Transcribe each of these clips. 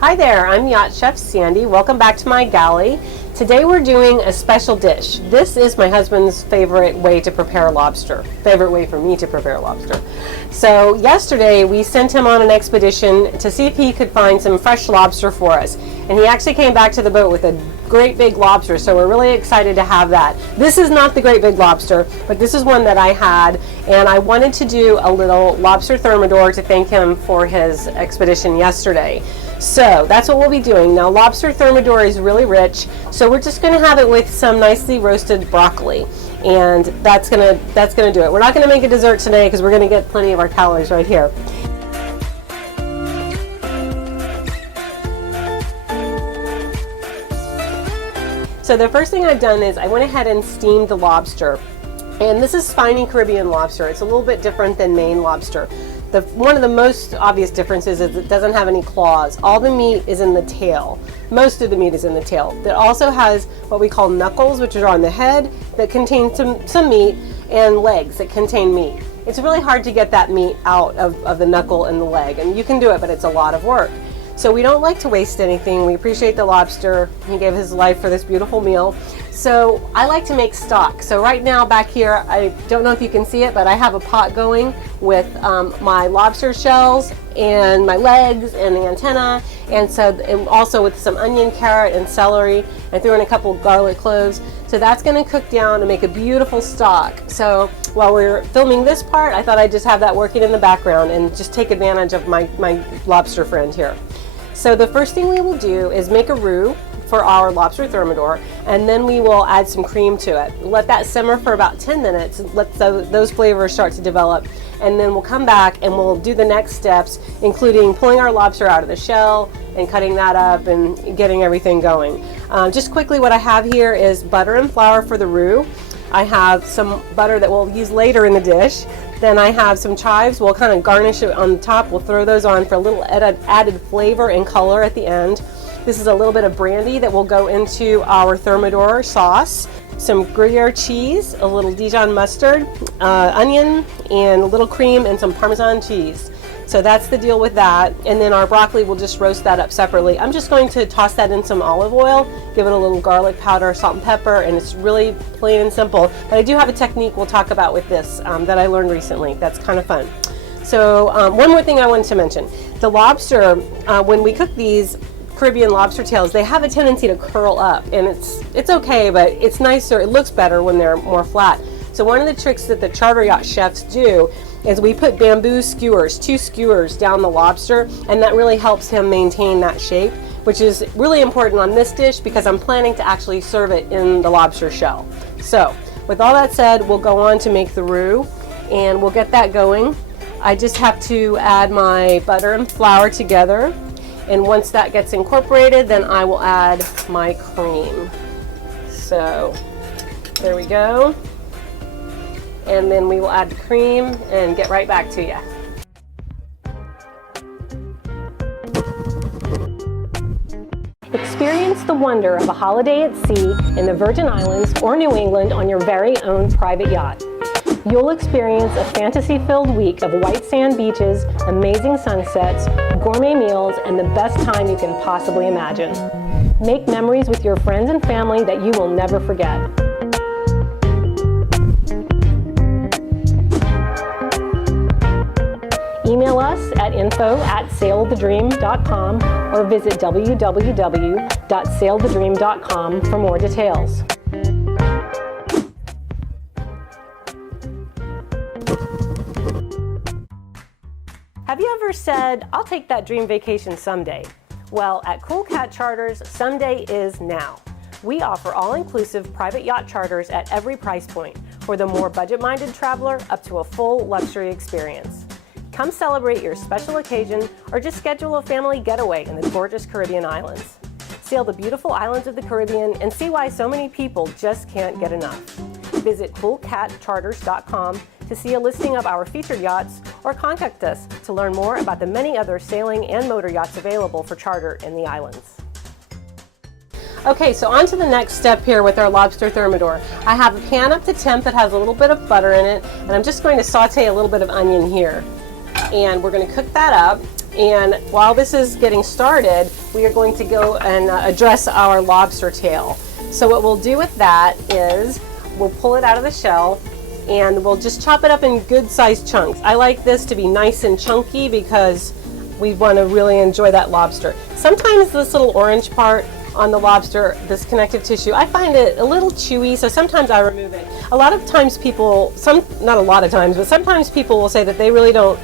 Hi there, I'm Yacht Chef Sandy. Welcome back to my galley. Today we're doing a special dish. This is my husband's favorite way to prepare lobster. Favorite way for me to prepare lobster. So yesterday we sent him on an expedition to see if he could find some fresh lobster for us. And he actually came back to the boat with a great big lobster, so we're really excited to have that. This is not the great big lobster, but this is one that I had, and I wanted to do a little lobster thermidor to thank him for his expedition yesterday. So that's what we'll be doing. Now, lobster thermidor is really rich, so we're just going to have it with some nicely roasted broccoli, and that's gonna do it. We're not going to make a dessert today because we're going to get plenty of our calories right here. So the first thing I've done is I went ahead and steamed the lobster, and this is spiny Caribbean lobster. It's a little bit different than Maine lobster. One of the most obvious differences is it doesn't have any claws. All the meat is in the tail. Most of the meat is in the tail. It also has what we call knuckles, which are on the head, that contain some meat, and legs that contain meat. It's really hard to get that meat out of the knuckle and the leg, and you can do it, but it's a lot of work. So we don't like to waste anything. We appreciate the lobster. He gave his life for this beautiful meal. So I like to make stock. So right now back here, I don't know if you can see it, but I have a pot going with my lobster shells and my legs and the antenna, and also with some onion, carrot, and celery. I threw in a couple garlic cloves. So that's going to cook down and make a beautiful stock. So while we're filming this part, I thought I'd just have that working in the background and just take advantage of my lobster friend here. So the first thing we will do is make a roux for our lobster thermidor, and then we will add some cream to it. Let that simmer for about 10 minutes, let those flavors start to develop, and then we'll come back and we'll do the next steps, including pulling our lobster out of the shell and cutting that up and getting everything going. Just quickly, what I have here is butter and flour for the roux. I have some butter that we'll use later in the dish. Then I have some chives. We'll kind of garnish it on the top. We'll throw those on for a little added flavor and color at the end. This is a little bit of brandy that will go into our thermidor sauce. Some Gruyere cheese, a little Dijon mustard, onion, and a little cream and some Parmesan cheese. So that's the deal with that. And then our broccoli, we'll just roast that up separately. I'm just going to toss that in some olive oil, give it a little garlic powder, salt and pepper, and it's really plain and simple. But I do have a technique we'll talk about with this that I learned recently. That's kind of fun. So one more thing I wanted to mention. The lobster, when we cook these Caribbean lobster tails, they have a tendency to curl up, and it's okay, but it's nicer, it looks better when they're more flat. So one of the tricks that the charter yacht chefs do is we put bamboo skewers, 2 skewers down the lobster, and that really helps him maintain that shape, which is really important on this dish because I'm planning to actually serve it in the lobster shell. So with all that said, we'll go on to make the roux, and we'll get that going. I just have to add my butter and flour together, and once that gets incorporated, then I will add my cream. So there we go. And then we will add the cream and get right back to you. Experience the wonder of a holiday at sea in the Virgin Islands or New England on your very own private yacht. You'll experience a fantasy-filled week of white sand beaches, amazing sunsets, gourmet meals, and the best time you can possibly imagine. Make memories with your friends and family that you will never forget. Email us at info@sailthedream.com or visit www.sailthedream.com for more details. Have you ever said, "I'll take that dream vacation someday"? Well, at Cool Cat Charters, someday is now. We offer all-inclusive private yacht charters at every price point, for the more budget-minded traveler up to a full luxury experience. Come celebrate your special occasion or just schedule a family getaway in the gorgeous Caribbean islands. Sail the beautiful islands of the Caribbean and see why so many people just can't get enough. Visit coolcatcharters.com to see a listing of our featured yachts or contact us to learn more about the many other sailing and motor yachts available for charter in the islands. Okay, so on to the next step here with our lobster thermidor. I have a pan up to temp that has a little bit of butter in it, and I'm just going to saute a little bit of onion here. And we're going to cook that up. And while this is getting started, we are going to go and address our lobster tail. So what we'll do with that is we'll pull it out of the shell and we'll just chop it up in good sized chunks. I like this to be nice and chunky because we want to really enjoy that lobster. Sometimes this little orange part on the lobster, this connective tissue, I find it a little chewy, so sometimes I remove it. A lot of times people, not a lot of times, but sometimes people will say that they really don't,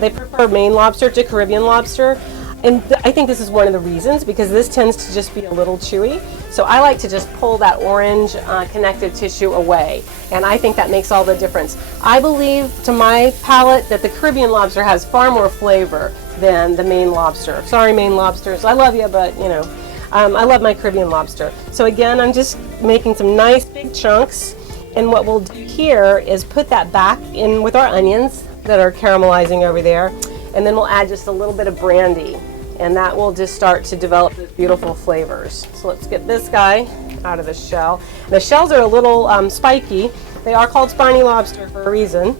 they prefer Maine lobster to Caribbean lobster. And I think this is one of the reasons, because this tends to just be a little chewy. So I like to just pull that orange connective tissue away. And I think that makes all the difference. I believe, to my palate, that the Caribbean lobster has far more flavor than the Maine lobster. Sorry, Maine lobsters. I love you, but you know, I love my Caribbean lobster. So again, I'm just making some nice big chunks. And what we'll do here is put that back in with our onions that are caramelizing over there. And then we'll add just a little bit of brandy. And that will just start to develop those beautiful flavors. So let's get this guy out of the shell. The shells are a little spiky. They are called spiny lobster for a reason.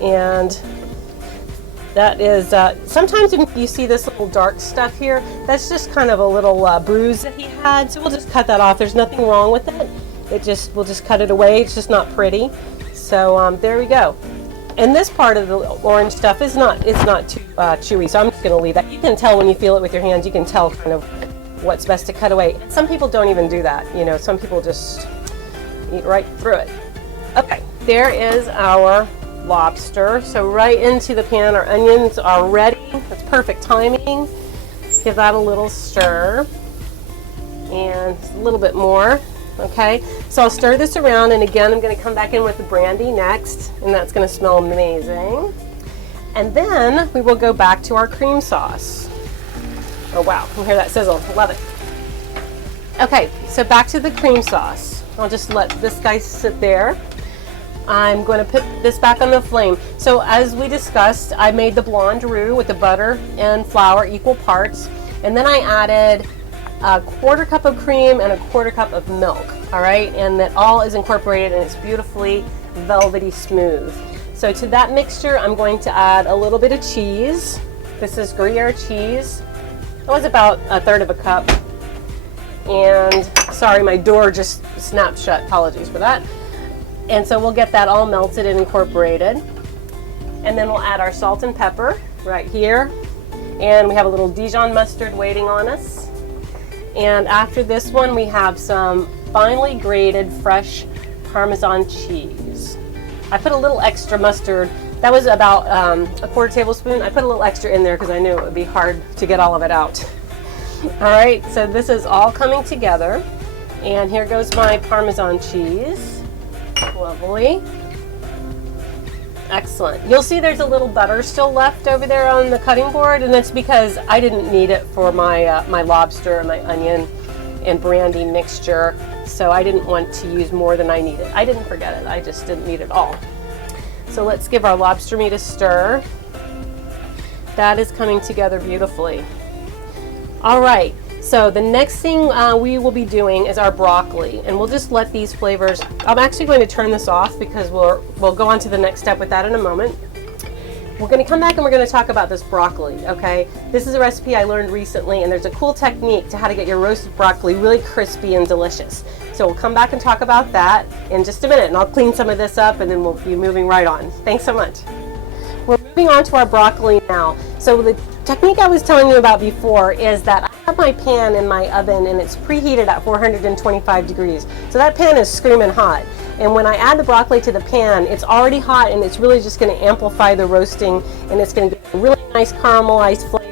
And that is, sometimes if you see this little dark stuff here, that's just kind of a little bruise that he had. So we'll just cut that off. There's nothing wrong with it. We'll just cut it away. It's just not pretty. So there we go. And this part of the orange stuff is not, it's not too chewy, so I'm just going to leave that. You can tell when you feel it with your hands, you can tell kind of what's best to cut away. Some people don't even do that, you know, some people just eat right through it. Okay, there is our lobster. So right into the pan, our onions are ready. That's perfect timing. Let's give that a little stir and a little bit more. Okay, so I'll stir this around, and again I'm going to come back in with the brandy next, and that's going to smell amazing. And then we will go back to our cream sauce. Oh wow, you hear that sizzle, love it. Okay, so back to the cream sauce. I'll just let this guy sit there. I'm going to put this back on the flame. So as we discussed, I made the blonde roux with the butter and flour equal parts, and then I added a 1/4 cup of cream and a 1/4 cup of milk, all right? And that all is incorporated and it's beautifully velvety smooth. So to that mixture, I'm going to add a little bit of cheese. This is Gruyere cheese. That was about 1/3 cup. And sorry, my door just snapped shut. Apologies for that. And so we'll get that all melted and incorporated. And then we'll add our salt and pepper right here. And we have a little Dijon mustard waiting on us. And after this one, we have some finely grated fresh Parmesan cheese. I put a little extra mustard. That was about a 1/4 tablespoon. I put a little extra in there because I knew it would be hard to get all of it out. All right, so this is all coming together. And here goes my Parmesan cheese. Lovely. Excellent. You'll see there's a little butter still left over there on the cutting board, and that's because I didn't need it for my my lobster and my onion and brandy mixture, so I didn't want to use more than I needed. I didn't forget it, I just didn't need it all. So let's give our lobster meat a stir. That is coming together beautifully. All right, so the next thing we will be doing is our broccoli, and we'll just let these flavors, I'm actually going to turn this off because we'll go on to the next step with that in a moment. We're going to come back and we're going to talk about this broccoli, okay? This is a recipe I learned recently, and there's a cool technique to how to get your roasted broccoli really crispy and delicious. So we'll come back and talk about that in just a minute, and I'll clean some of this up and then we'll be moving right on. Thanks so much. We're moving on to our broccoli now. So the technique I was telling you about before is that I have my pan in my oven and it's preheated at 425 degrees. So that pan is screaming hot. And when I add the broccoli to the pan, it's already hot and it's really just going to amplify the roasting, and it's going to get a really nice caramelized flavor.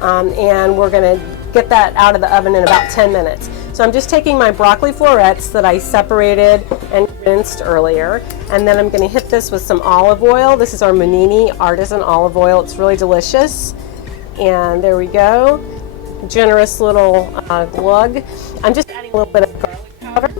And we're going to get that out of the oven in about 10 minutes. So I'm just taking my broccoli florets that I separated and rinsed earlier, and then I'm going to hit this with some olive oil. This is our Monini artisan olive oil. It's really delicious. And there we go. Generous little glug. I'm just adding a little bit of garlic powder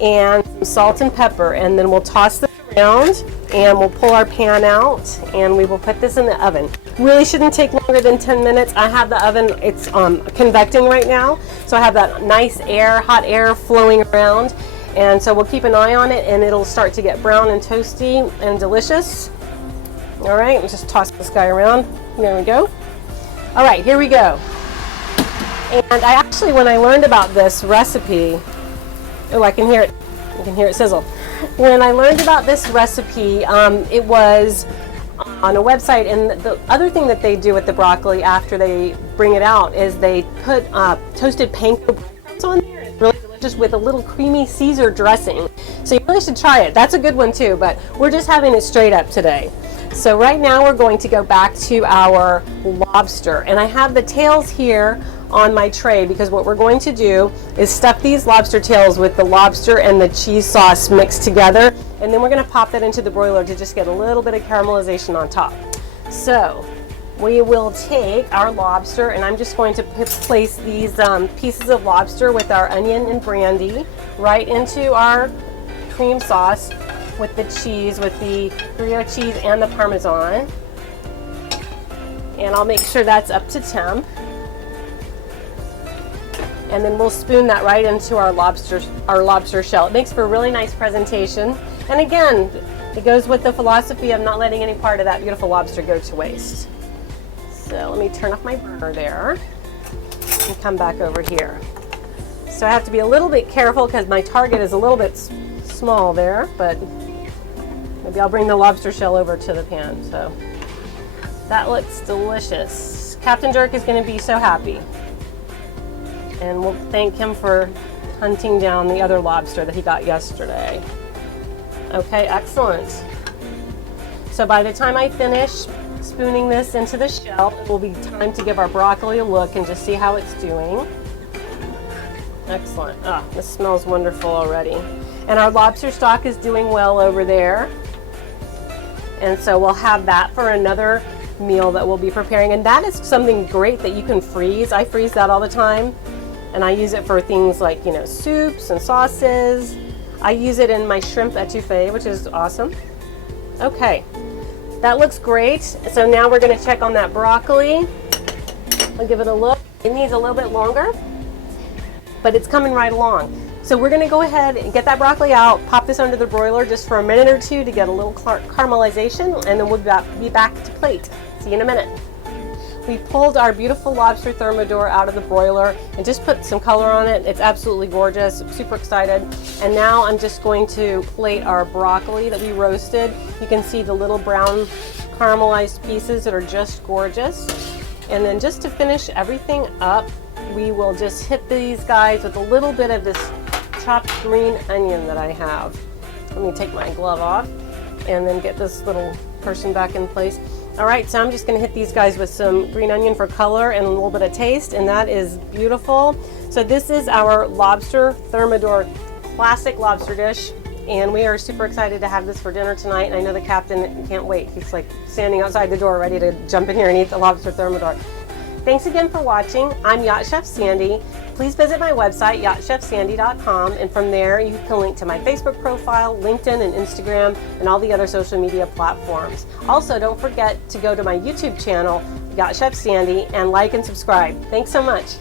and some salt and pepper, and then we'll toss this around and we'll pull our pan out and we will put this in the oven. Really shouldn't take longer than 10 minutes. I have the oven, it's convecting right now, so I have that nice air, hot air flowing around, and so we'll keep an eye on it and it'll start to get brown and toasty and delicious. All right, let's just toss this guy around. There we go. All right, here we go. And I actually, when I learned about this recipe, oh, I can hear it. You can hear it sizzle. When I learned about this recipe, it was on a website, and the other thing that they do with the broccoli after they bring it out is they put toasted panko bread on there. It's really delicious with a little creamy Caesar dressing. So you really should try it. That's a good one too, but we're just having it straight up today. So right now we're going to go back to our lobster, and I have the tails here on my tray because what we're going to do is stuff these lobster tails with the lobster and the cheese sauce mixed together, and then we're going to pop that into the broiler to just get a little bit of caramelization on top. So we will take our lobster, and I'm just going to place these pieces of lobster with our onion and brandy right into our cream sauce with the cheese, with the Gruyere cheese and the Parmesan. And I'll make sure that's up to temp. And then we'll spoon that right into our lobster shell. It makes for a really nice presentation. And again, it goes with the philosophy of not letting any part of that beautiful lobster go to waste. So let me turn off my burner there and come back over here. So I have to be a little bit careful because my target is a little bit small there, but maybe I'll bring the lobster shell over to the pan. So that looks delicious. Captain Dirk is going to be so happy. And we'll thank him for hunting down the other lobster that he got yesterday. Okay, excellent. So by the time I finish spooning this into the shell, it will be time to give our broccoli a look and just see how it's doing. Excellent. Ah, this smells wonderful already. And our lobster stock is doing well over there. And so we'll have that for another meal that we'll be preparing. And that is something great that you can freeze. I freeze that all the time. And I use it for things like, you know, soups and sauces. I use it in my shrimp etouffee, which is awesome. Okay, that looks great. So now we're going to check on that broccoli. I'll give it a look. It needs a little bit longer, but it's coming right along. So we're going to go ahead and get that broccoli out, pop this under the broiler just for a minute or two to get a little caramelization, and then we'll be back to plate. See you in a minute. We pulled our beautiful Lobster Thermidor out of the broiler and just put some color on it. It's absolutely gorgeous. I'm super excited. And now I'm just going to plate our broccoli that we roasted. You can see the little brown caramelized pieces that are just gorgeous. And then just to finish everything up, we will just hit these guys with a little bit of this chopped green onion that I have. Let me take my glove off and then get this little person back in place. All right, so I'm just going to hit these guys with some green onion for color and a little bit of taste, and that is beautiful. So this is our Lobster Thermidor classic lobster dish, and we are super excited to have this for dinner tonight. And I know the captain can't wait. He's like standing outside the door ready to jump in here and eat the Lobster Thermidor. Thanks again for watching. I'm Yacht Chef Sandy. Please visit my website, yachtchefsandy.com, and from there you can link to my Facebook profile, LinkedIn and Instagram, and all the other social media platforms. Also, don't forget to go to my YouTube channel, Yacht Chef Sandy, and like and subscribe. Thanks so much.